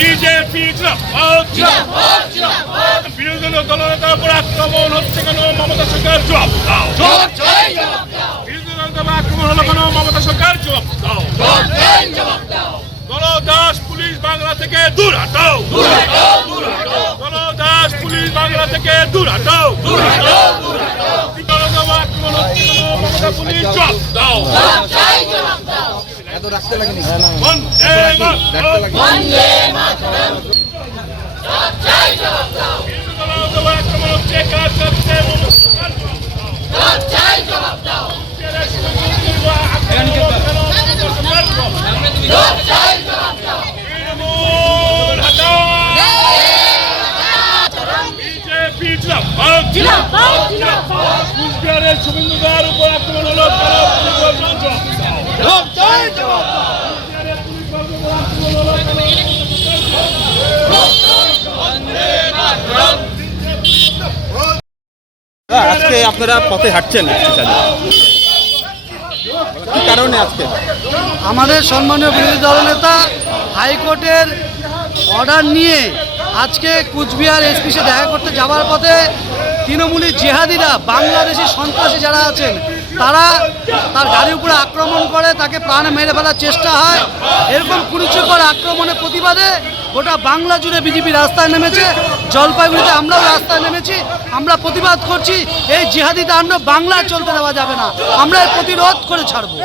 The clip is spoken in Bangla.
বিজেপি বিরোধী দলনেতার উপর আক্রমণ হচ্ছে কেন? মমতা সরকার জবাব দাও। বিরোধী দলের আক্রমণ হলো কেন? মমতা সরকার জবাব দাও। দলদাস পুলিশ বাংলা থেকে দূর হাটাও। দলদাস পুলিশ বাংলা থেকে দূর হাটাও। আক্রমণ হচ্ছে কেন? মমতা পুলিশ জবাব দাও। বন্দে মাতরম। আক্রমণ হচ্ছে কাজ করছে জবাব দাও। কুচবিহারের শুভেন্দুদার উপর আক্রমণ হলো আজকে আপনারা পথে হাঁটছেন কি কারণে? আজকে আমাদের সম্মানীয় বিরোধী দলনেতা হাইকোর্টের অর্ডার নিয়ে আজকে কুচবিহার এসপি সে দেখা করতে যাওয়ার পথে তৃণমূলী জিহাদিরা, বাংলাদেশি সন্ত্রাসী যারা আছেন, তারা তার গাড়ির উপরে আক্রমণ করে, তাকে প্রাণে মেরে ফেলার চেষ্টা হয়। এরকম কুরুচিকর আক্রমণের প্রতিবাদে গোটা বাংলা জুড়ে বিজেপি রাস্তায় নেমেছে। জলপাইগুড়িতে আমরাও রাস্তায় নেমেছি, আমরা প্রতিবাদ করছি। এই জিহাদি তাণ্ডব বাংলায় চলতে দেওয়া যাবে না, আমরা এর প্রতিরোধ করে ছাড়বো।